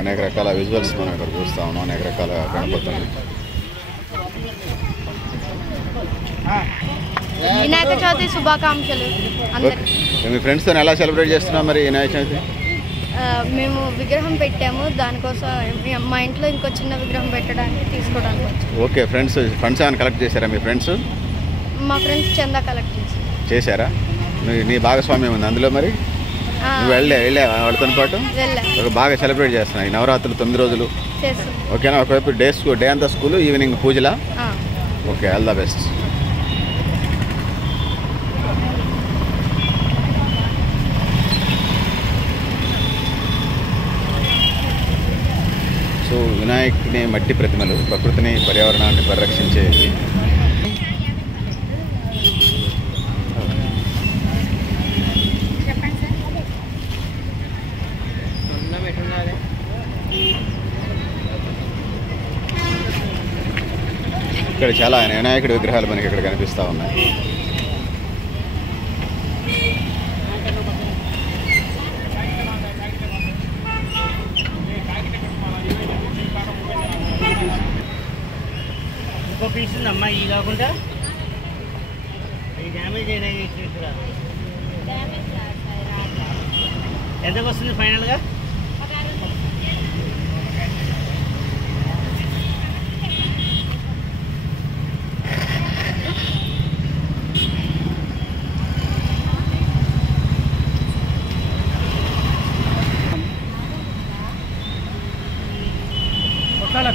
అనేక రకాల విజువల్స్ మనం ఇక్కడ చూస్తూ ఉన్నాం. అనేక రకాల గణపతులు. వినాయక చవితి శుభాకాంక్షలు. మీ ఫ్రెండ్స్తో ఎలా సెలబ్రేట్ చేస్తున్నాం మరి వినాయక చవితి? మేము విగ్రహం పెట్టాము, దానికోసం మా ఇంట్లో ఇంకో చిన్న విగ్రహం పెట్టడానికి తీసుకోవడానికి వచ్చాము. ఓకే, ఫండ్స్ ఏమైనా కలెక్ట్ చేశారా మీ ఫ్రెండ్స్? మా ఫ్రెండ్స్ చందా కలెక్ట్ చేశారా? నీ భాగస్వామ్యం ఉంది అందులో మరి? నువ్వు వెళ్ళా వాళ్ళతో పాటు బాగా సెలబ్రేట్ చేస్తున్నాయి నవరాత్రులు 9 రోజులు. ఓకేనా? ఒకవైపు డే అంతా స్కూల్, ఈవినింగ్ పూజలా? Okay, all the best. So వినాయకుని మట్టి ప్రతిమలు ప్రకృతిని, పర్యావరణాన్ని పరిరక్షించేవి. ఇక్కడ చాలా వినాయకుడి విగ్రహాలు మనకి ఇక్కడ కనిపిస్తూ ఉన్నాయి. ఇంకో పీస్ ఉందమ్మా, ఈ కాకుండా డ్యామేజ్ అయినా ఎంతకు వస్తుంది ఫైనల్గా?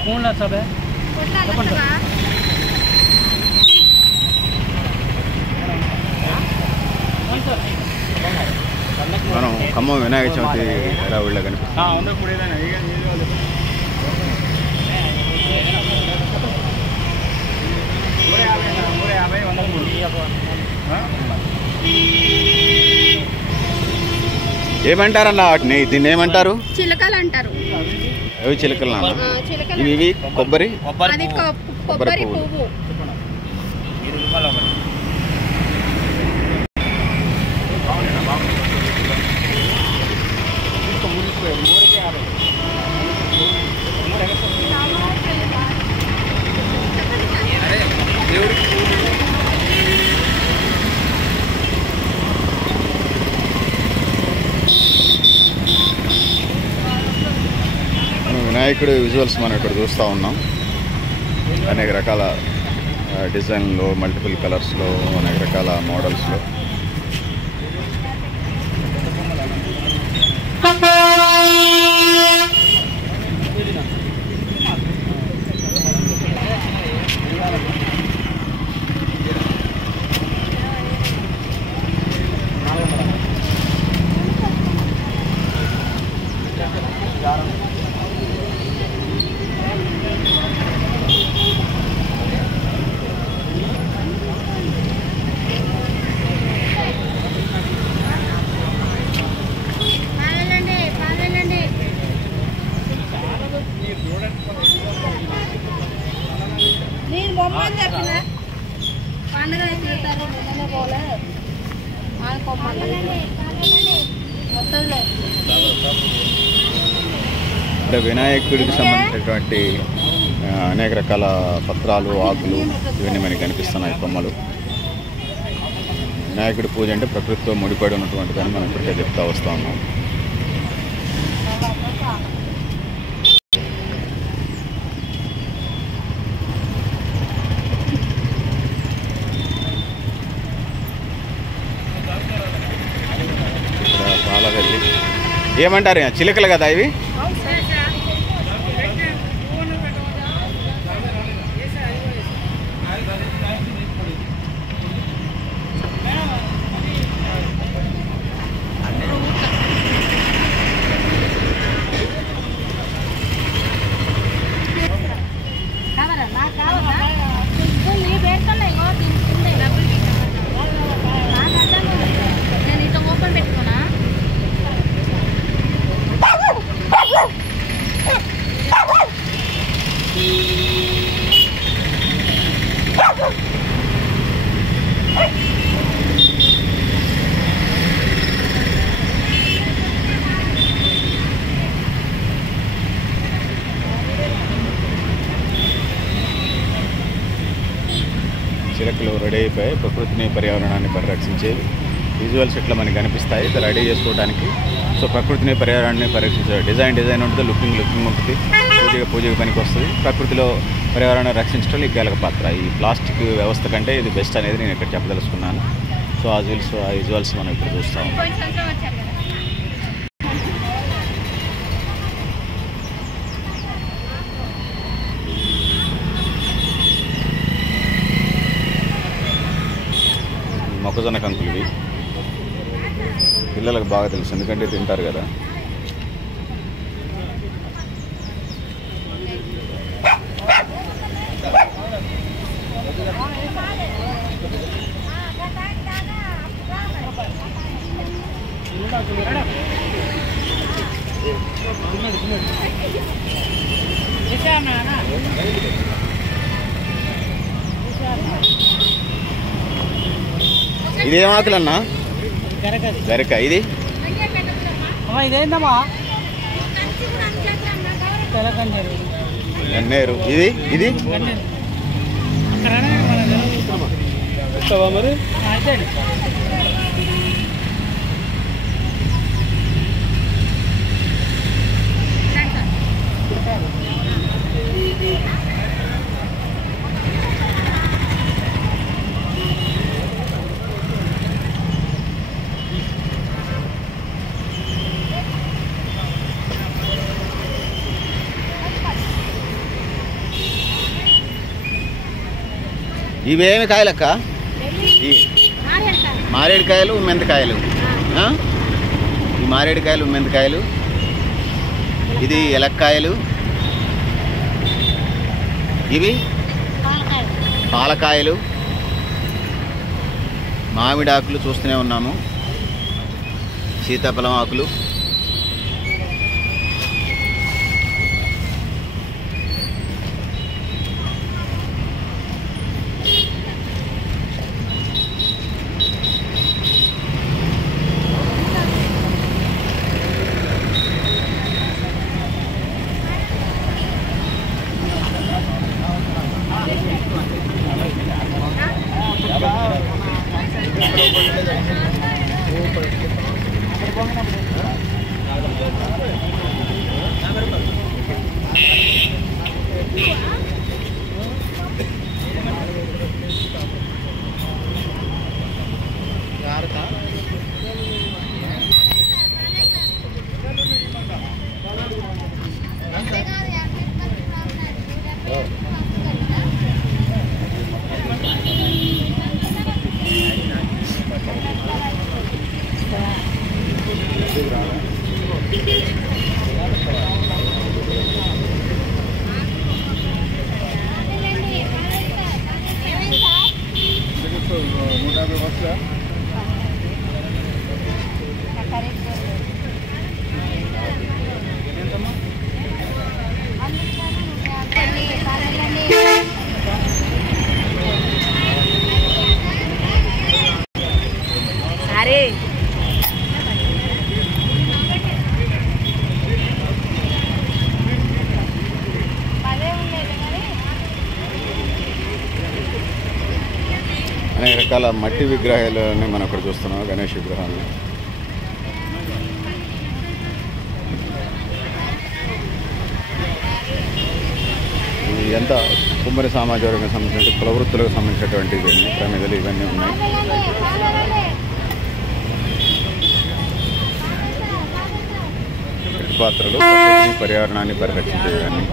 कौन ला सब है మనం ఖమ్మం వినాయక చవితి ఎలా ఊళ్ళో కనిపిస్తుంది. ఏమంటారన్నా వాటిని? దీన్ని ఏమంటారు? చిలకలు అంటారు. అవి చిలకలు నాన్న. ఇవి కొబ్బరి పువ్వు. వినాయకుడి విజువల్స్ మనం ఇక్కడ చూస్తూ ఉన్నాం. అనేక రకాల డిజైన్లో, మల్టిపుల్ కలర్స్లో, అనేక రకాల మోడల్స్లో. ఇక్కడ వినాయకుడికి సంబంధించినటువంటి అనేక రకాల పత్రాలు, ఆకులు ఇవన్నీ మనకి కనిపిస్తున్నాయి కొమ్మలు. వినాయకుడి పూజ అంటే ప్రకృతితో ముడిపడి ఉన్నటువంటి దాన్ని మనం ఇప్పటికే చెప్తా వస్తూ ఉన్నాం. పాలవెల్లి ఏమంటారు? చిలుకలు కదా ఇవి? ట్యాంకులు రెడీ అయిపోయాయి. ప్రకృతిని పర్యావరణాన్ని పరిరక్షించేవి విజువల్స్ ఇట్లా మనకి కనిపిస్తాయి రెడీ చేసుకోవడానికి. సో ప్రకృతిని పర్యావరణాన్ని పరిరక్షించే డిజైన్ ఉంటుంది, లుకింగ్ ఉంటుంది, పూజకి పనికి వస్తుంది. ప్రకృతిలో పర్యావరణాన్ని రక్షించడం ఈ కీలక పాత్ర. ఈ ప్లాస్టిక్ వ్యవస్థ కంటే ఇది బెస్ట్ అనేది నేను ఇక్కడ చెప్పదలుచుకున్నాను. సో ఆ విజువల్స్ మనం ఇప్పుడు చూస్తాము. మొక్కజొన్న కంకులు ఇవి పిల్లలకు బాగా తెలుసు, ఎందుకంటే తింటారు కదా. ఇదేం ఆకులన్నా? గరిక. ఇది ఇదేందమ్మా? గన్నేరు. ఇది మరి ఇవేమి కాయలక్క? మారేడుకాయలు, మెంతకాయలు. ఈ మారేడుకాయలు, మెంతకాయలు. ఇది ఎలక్కాయలు. ఇవి పాలకాయలు. మామిడి ఆకులు చూస్తూనే ఉన్నాము. సీతాఫలం ఆకులు. అనేక రకాల మట్టి విగ్రహాలని మనం అక్కడ చూస్తున్నాం. గణేష్ విగ్రహాలు. ఎంత కుమ్మరి సమాజ వర్గానికి సంబంధించిన కుల వృత్తులకు సంబంధించినటువంటి ఇవన్నీ ప్రమిదలు ఇవన్నీ ఉన్నాయి. పాత్రలు పర్యావరణాన్ని పరిరక్షించేవన్నీ.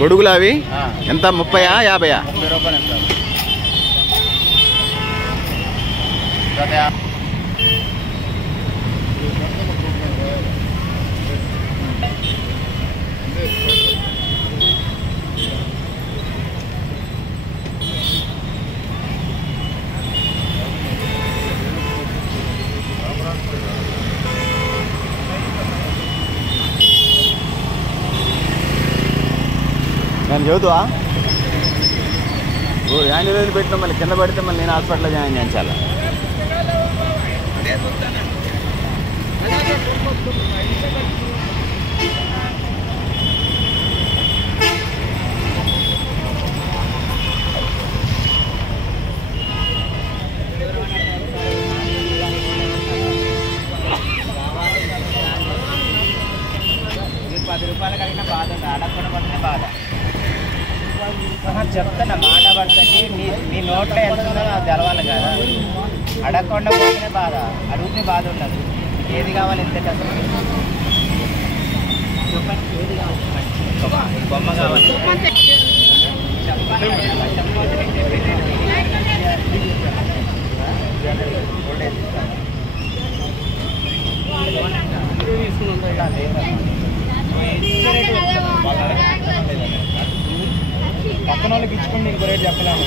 గొడుగులు అవి ఎంత? 30, 50? 50 రూపాయలు. నేను చదువుతా యాంటీ రోజులు పెట్టిన మళ్ళీ కింద పడితే మళ్ళీ నేను హాస్పిటల్లో జాయిన్ చేయించాలి. అకౌంట్లో ఎంత ఉందో నాకు తెలవాలి కదా. అడగకుండా పోతేనే బాధ, అడిగితే బాధ ఉండదు. ఏది కావాలి ఎంత అసలు చెప్పండి, ఏది కావాలి? బొమ్మ కావాలి. పక్కన వాళ్ళకి ఇచ్చుకోండి, ఇంకో రేటు చెప్పలేము.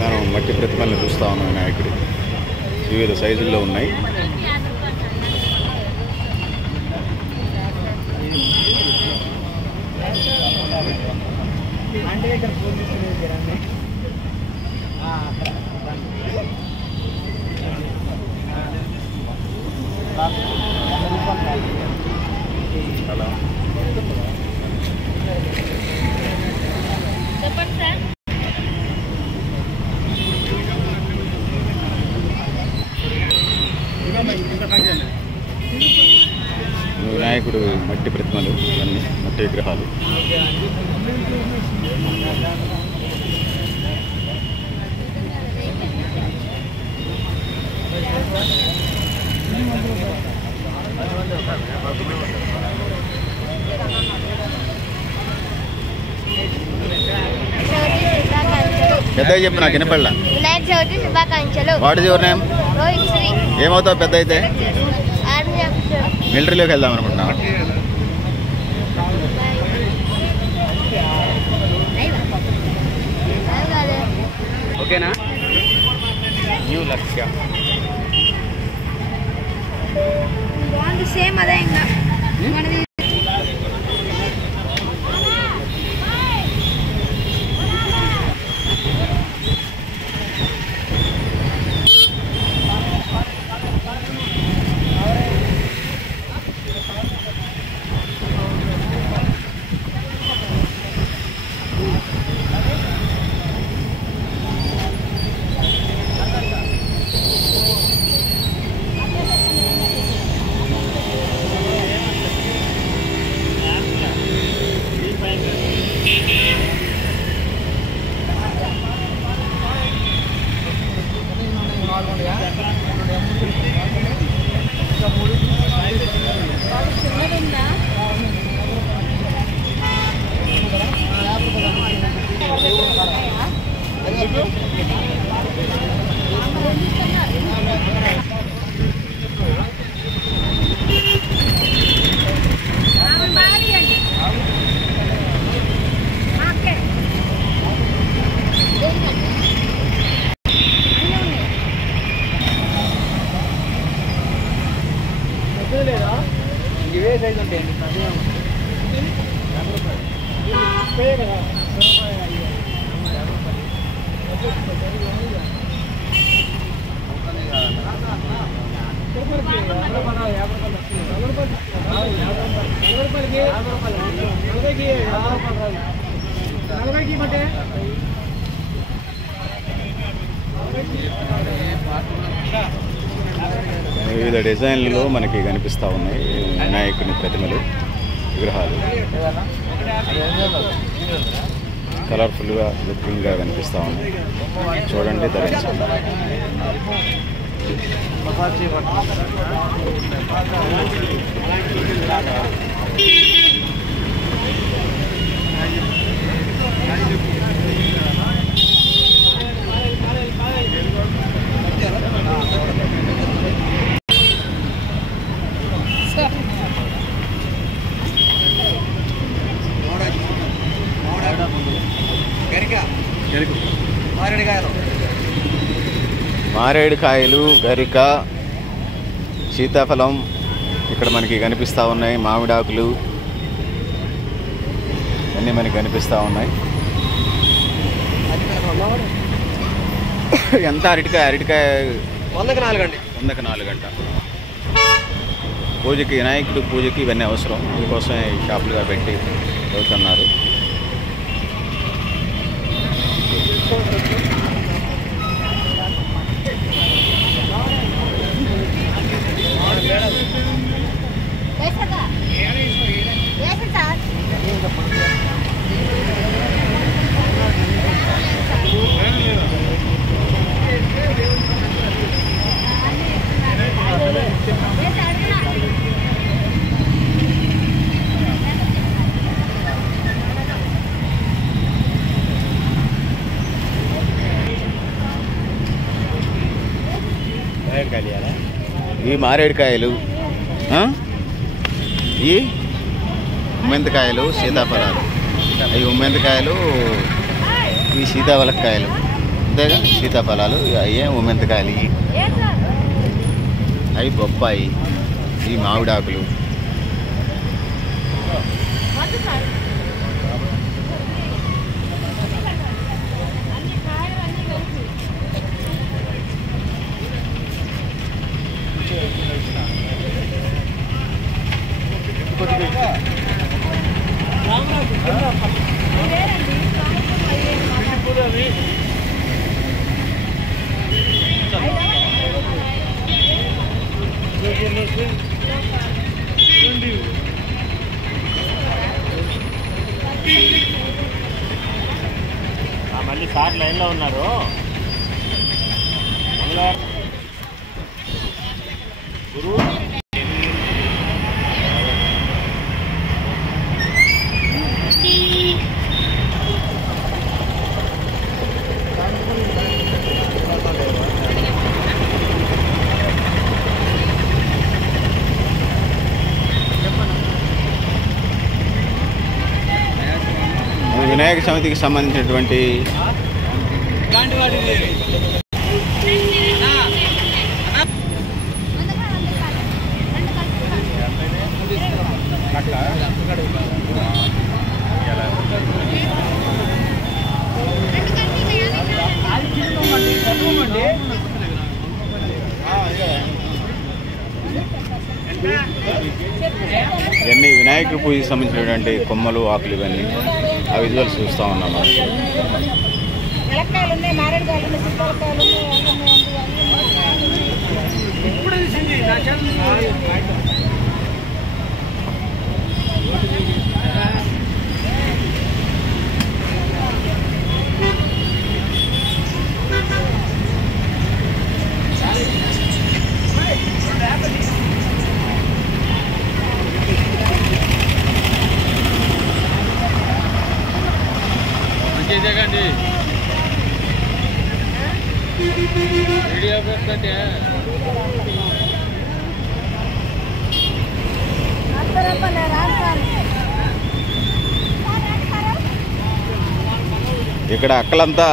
మనం మట్టి ప్రతిమల్ని చూస్తూ ఉన్నాం. వినాయకుడి వివిధ సైజుల్లో ఉన్నాయి. అంటే ఇక్కడ పూజ చెప్పండి సార్. వినాయకుడు మట్టి ప్రతిమలు అన్ని మట్టి విగ్రహాలు. పెద్దగా చెప్పు, నాకు వినపడలా. వినాయక చవితి శుభాకాంక్షలు. What is your name? Rohit Sri. ఏమవుతావు పెద్ద అయితే? Army officer. మిలిటరీలోకి వెళ్దాం అనుకుంటున్నావా? ఓకేనా? న్యూ లక్ష్య బాగుంది, సేమ్ అదే ఇంకా మనది. ఇవే సైజు ఉంటాయండి. వివిధ డిజైన్లలో మనకి కనిపిస్తూ ఉన్నాయి వినాయకుని ప్రతిమలు, విగ్రహాలు. కలర్ఫుల్గా లుకింగ్గా కనిపిస్తూ ఉన్నాయి. చూడండి, ధరించండి. మారేడుకాయలు, గరిక, సీతాఫలం ఇక్కడ మనకి కనిపిస్తూ ఉన్నాయి. మామిడాకులు అన్నీ మనకి కనిపిస్తూ ఉన్నాయి. ఎంత అరటికాయ? 100కి 4 అండి. 100కి 4 అంట. పూజకి, వినాయకుడు పూజకి ఇవన్నీ అవసరం. అందుకోసమే ఈ షాపులుగా పెట్టి చదువుతున్నారు. సార్ ఇవి మారేడుకాయలు, ఈ ఉమ్మెంతకాయలు, సీతాఫలాలు. ఈ ఉమ్మెంతకాయలు, ఈ సీతాఫలకాయలు అంతేగా. సీతాఫలాలు అయ్యే ఉమ్మెంతకాయలు. అవి బొప్పాయి, ఈ మామిడాకులు. మళ్ళీ సార్ లైన్లో ఉన్నారు. గురువు వినాయక చవితికి సంబంధించినటువంటి ఇవన్నీ వినాయకుడి పూజకి సంబంధించినటువంటి కొమ్మలు, ఆకులు, ఇవన్నీ ఆ విజువల్స్ చూస్తూ ఉన్నాం మనం. ఇక్కడ అక్కలంతా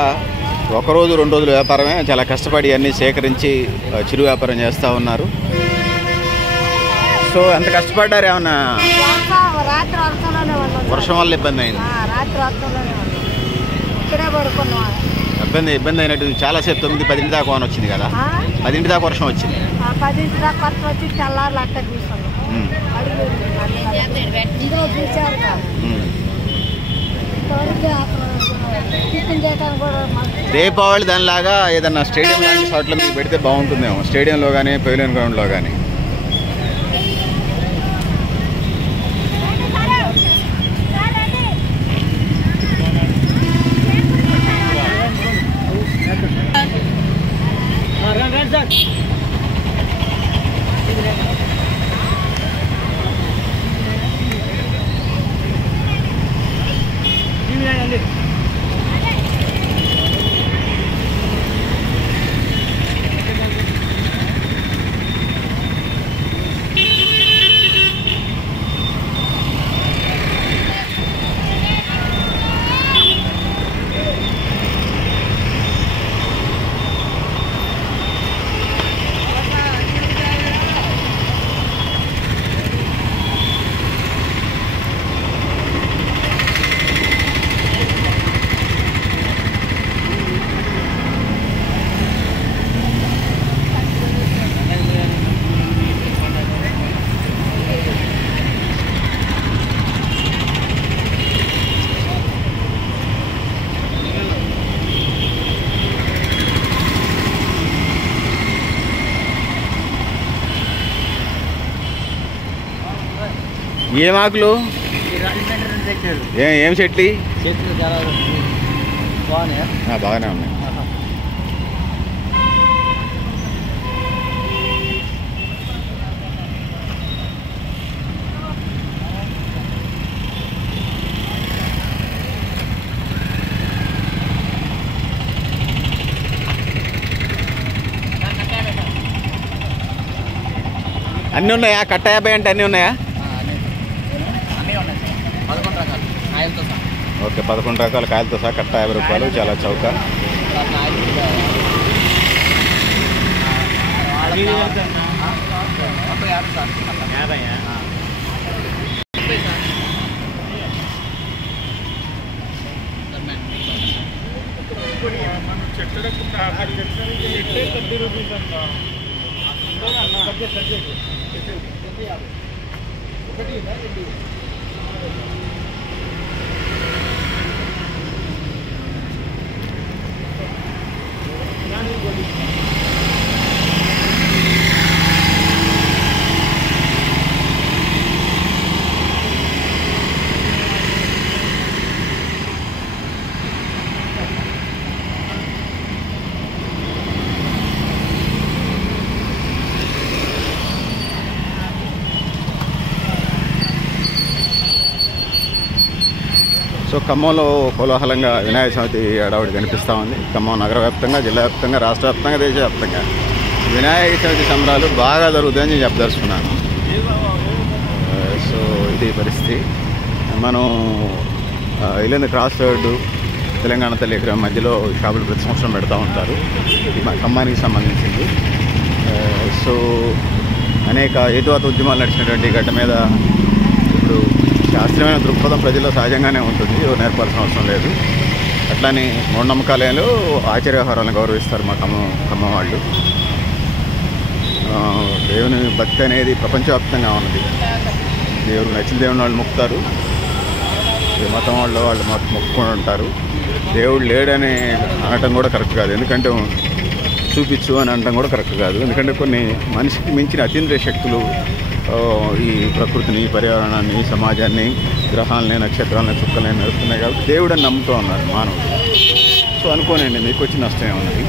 ఒకరోజు 2 రోజుల వ్యాపారమే. చాలా కష్టపడి అన్నీ సేకరించి చిరు వ్యాపారం చేస్తూ ఉన్నారు. సో ఎంత కష్టపడ్డారు? ఏమన్నా వర్షం వల్ల ఇబ్బంది అయింది? ఇబ్బంది అయినట్టు చాలాసేపు 9-10 దాకా వాన వచ్చింది కదా. 10 దాకా వర్షం వచ్చింది. దీపావళి దానిలాగా ఏదన్నా స్టేడియం లాంటి చోట్ల మీకు పెడితే బాగుంటుందేమో. స్టేడియంలో కానీ, పెవిలియన్ గ్రౌండ్లో కానీ. ఏం ఆకులు? ఏం చెట్లు? బాగానే ఉన్నాయి. అన్నీ ఉన్నాయా? కట్ట 50 అంటే అన్నీ ఉన్నాయా? అన్నీ ఉన్నాయి సార్. 11 రకాలు కాయలతో సహా. ఓకే, 11 రకాల కాయలతో సహా కట్ట 50 రూపాయలు. చాలా చౌక. సో ఖమ్మంలో కోలాహలంగా వినాయక చవితి హడావుడి కనిపిస్తూ ఉంది. ఖమ్మం నగర వ్యాప్తంగా, జిల్లా వ్యాప్తంగా, రాష్ట్ర వ్యాప్తంగా, దేశవ్యాప్తంగా వినాయక చవితి సంబరాలు బాగా జరుగుతాయని నేను చెప్పదలుచుకున్నాను. సో ఇది పరిస్థితి. మనం ఇల్లందు క్రాస్ రోడ్డు తెలంగాణ తల్లి విగ్రహం మధ్యలో షాపులు ప్రతి సంవత్సరం పెడతా ఉంటారు. ఇది మా ఖమ్మానికి సంబంధించింది. సో అనేక హేతువాద ఉద్యమాలు నడిచినటువంటి గడ్డ మీద ఇప్పుడు శాస్త్రీయమైన దృక్పథం ప్రజల్లో సహజంగానే ఉంటుంది, నేర్పాల్సిన అవసరం లేదు. అట్లానే మూఢనమ్మకాలయంలో ఆచార్య వ్యవహారాలను గౌరవిస్తారు మా ఖమ్మం వాళ్ళు. దేవుని భక్తి అనేది ప్రపంచవ్యాప్తంగా ఉన్నది. దేవుడు నచ్చిన దేవుని వాళ్ళు మొక్కుతారు, ఏ మతం వాళ్ళు మొక్కుకొని ఉంటారు. దేవుడు లేడని అనటం కూడా కరెక్ట్ కాదు, ఎందుకంటే చూపించు అని అనటం కూడా కరెక్ట్ కాదు. ఎందుకంటే కొన్ని మనిషికి మించిన అతీంద్రియ శక్తులు ఈ ప్రకృతిని, పర్యావరణాన్ని, సమాజాన్ని, గ్రహాలని, నక్షత్రాలని, చుక్కలని నడుస్తున్నాయి కాబట్టి దేవుడని నమ్ముతూ ఉన్నారు మానవుడు. సో అనుకోనండి, మీకు వచ్చి నష్టమే ఉన్నది.